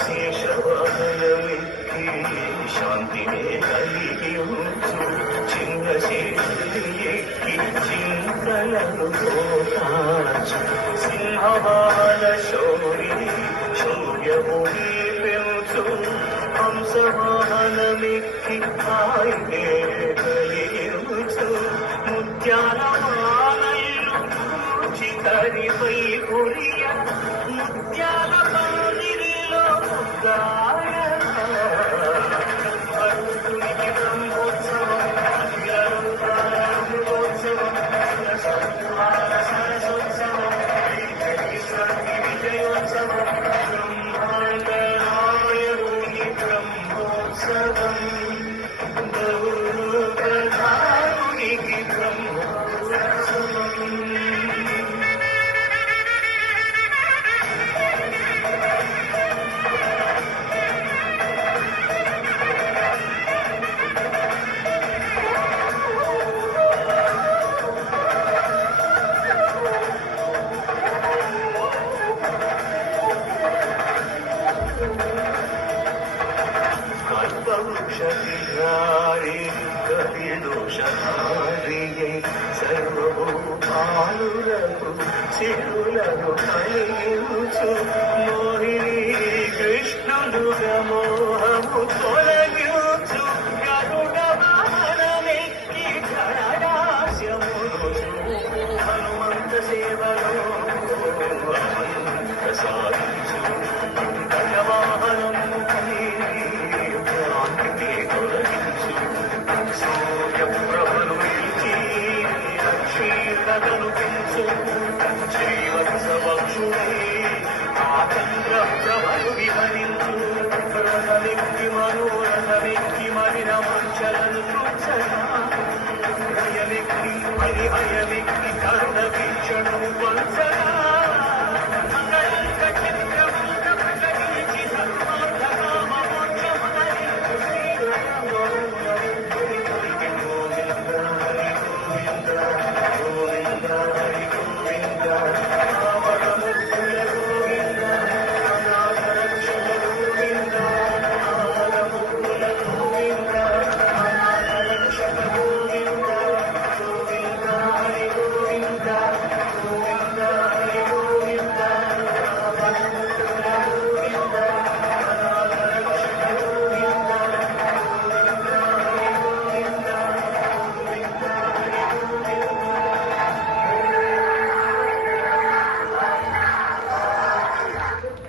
శేషవాహనమిక్కి శాంతినే కలిగించు చిన్న శేషుని ఎక్కి చింతలను పోతాచు సింహవాహన శౌరి శౌర్యముని పెంచు హంసవాహనమిక్కి ఆయనే కలిగించు ముత్యాల వానల్లు చితరిపై కురియ ముత్యాల పందిరిలో భక్తునికి బ్రహ్మోత్సవం బ్రహ్మోత్సవం సరసోత్సవం విజయోత్సవం బ్రహ్మాండ నాయకుని బ్రహ్మోత్సవం ప్రధానునికి బ్రహ్మోత్సవం. కల్పవృక్షిహారి కవిదోషహారియై సర్వభూపాలురకు శిరులను కలిగించు మోహిని కృష్ణుడుగా మోహము తొలగించు గరుడ వాహనమెక్కి గణదాస్యమును హనుమంత సేవలో అమంత సాధించు గజవాహనము సూర్యప్రభను నిలిచి క్షీరతను పెంచు శ్రీవత్సవక్షుడై ఆ చంద్రప్రభను విహరించు రథమెక్కి మనోరథమెక్కి మరిన మంచలను హయమెక్కి హయమెక్కి